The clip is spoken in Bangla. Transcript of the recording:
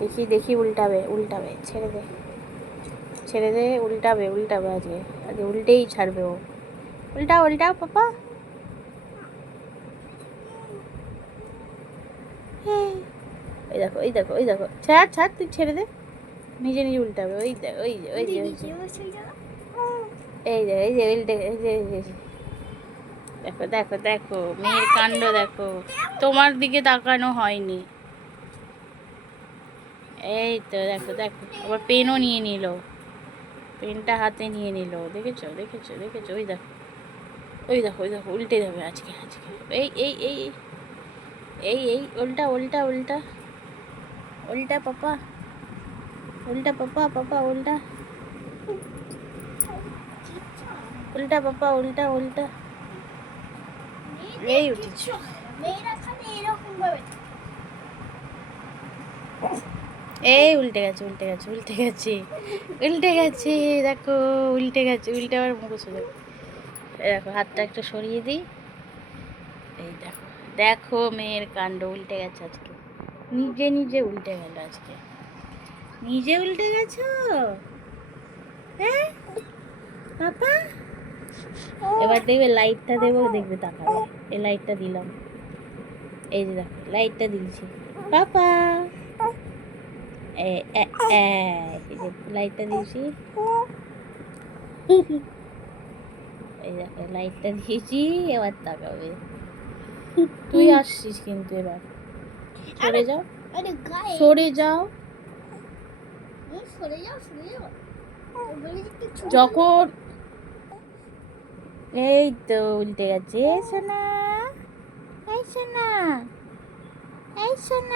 দেখি দেখি উল্টাবে উল্টাবে, ছেড়ে দে ছেড়ে দে, উল্টাবে উল্টাবে, আজকে আজকে উল্টেই ছাড়বে ও। উল্টাও উল্টাও পাপা। ওই দেখো ওই দেখো ওই দেখো, ছাড় ছাড়, তুই ছেড়ে দে, নিজে নিজে উল্টাবে। ওই দেখ ওই যে ওই যে ওই যে এই যে এই যে উল্টে, এই যে এই যে দেখো দেখো দেখো মেয়ের কাণ্ড দেখো। তোমার দিকে তাকানো হয়নি। এই তো দেখো দেখো, আবার পেনও নিয়ে নিল, পেনটা হাতে নিয়ে নিল। দেখেছো দেখেছো দেখেছো, ওই দেখো ওই দেখো ওই দেখো, উল্টে যাবে আজকে আজকে। এই এই এই এই এই উল্টা উল্টা উল্টা উল্টা পাপা, উল্টা পাপা, পাপা উল্টা, উল্টা পাপা, উল্টা উল্টা। এই উঠেছ, এই উল্টে গেছে উল্টে গেছে উল্টে গেছে উল্টে গেছে, দেখো উল্টে গেছে, উল্টে আবার মুখোশ দেখো। এই দেখো হাতটা একটু সরিয়ে দিই, এই দেখো দেখো মেয়ের কাণ্ড, উল্টে গেছে আজকে, নিজে নিজে উল্টে গেল আজকে, নিজে উল্টে গেছো। হ্যাঁ পাপা, এবার দেখবে লাইটটা দেবো, দেখবে তাকাবে। এই লাইটটা দিলাম, এই যে দেখো লাইটটা দিয়েছি পাপা, এই যে লাইটটা দিয়েছি, এই দেখো লাইটটা দিয়েছি, এবার তাকাবে। তুই আসছিস কিন্তু এবার, সরে যাও সরে যাও। যখন এই তো উল্টে গেছে, এই সোনা, এই সোনা, এই সোনা।